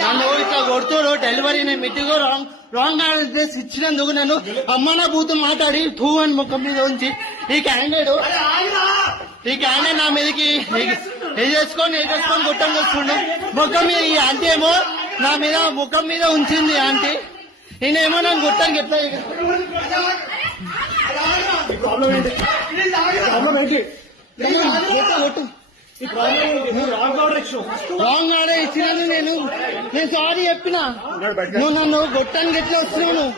నన్ను ఇట్లా కొడుతుడు డెలివరీ నేను మిట్టిగో రాంగ్ అడ్రస్ ఇచ్చినందుకు నన్ను అమ్మనా బూతు మాట్లాడి టూ అని ముఖం మీద ఉంచి ఈ క్యాండిడేట్ నా మీదకి వేసేసుకొని గుట్టం వస్తుండు ముఖం మీద. ఈ ఆంటీ ఏమో నా మీద ముఖం మీద ఉంచింది ఆంటీ. నేనేమో నన్ను గుట్టానికి ఎట్లా కొట్టు రాంగ్ ఆర్డర్ ఇచ్చినాను. నేను సారీ చెప్పినా. నువ్వు నన్ను గొట్టానికి ఎట్లా వస్తున్నావు?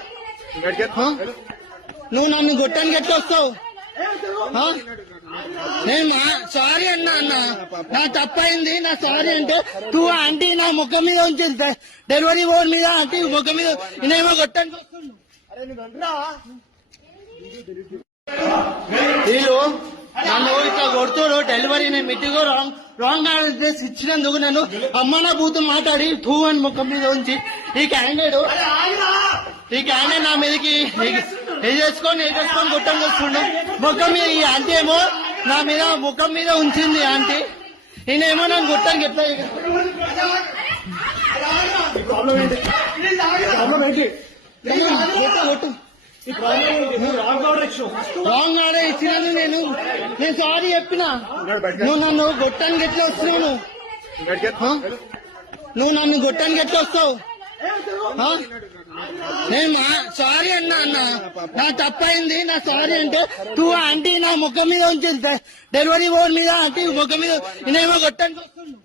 నువ్వు నన్ను గొట్టానికి ఎట్లా వస్తావు? నేను సారీ అన్నా నా తప్పైంది, నా సారీ అంటే టూ ఆంటీ నా ముఖం మీద ఉంచింది డెలివరీ బోర్డు మీద ఆంటీ ముఖం మీద. నేనేమో గొట్టానికి వస్తున్నాను. వీళ్ళు నన్ను ఇట్లా కొడుతుడు డెలివరీ నేను మిట్టిగో రాంగ్ అడ్రస్ ఇచ్చినందుకు నన్ను అమ్మనా బూతు మాట్లాడి టూ అని ముఖం మీద ఉంచి ఈ క్యాండిడేట్ నా మీదకి వేసేసుకొని గుట్టం వస్తుండు ముఖం మీద. ఈ ఆంటీ ఏమో నా మీద ముఖం మీద ఉంచింది ఆంటీ. నేనేమో నన్ను గుట్టానికి ఎట్లా కొట్టు రాంగ్ ఆర్డర్ ఇచ్చినాను. నేను సారీ చెప్పినా. నువ్వు నన్ను గొట్టానికి ఎట్లా వస్తున్నావు? నువ్వు నన్ను గొట్టానికి ఎట్లా వస్తావు? నేను సారీ అన్నా నా తప్పైంది, నా సారీ అంటే టూ ఆంటీ నా ముఖం మీద ఉంచింది డెలివరీ బోర్డు మీద ఆంటీ ముఖం మీద. నేనేమో గొట్టానికి వస్తున్నాను.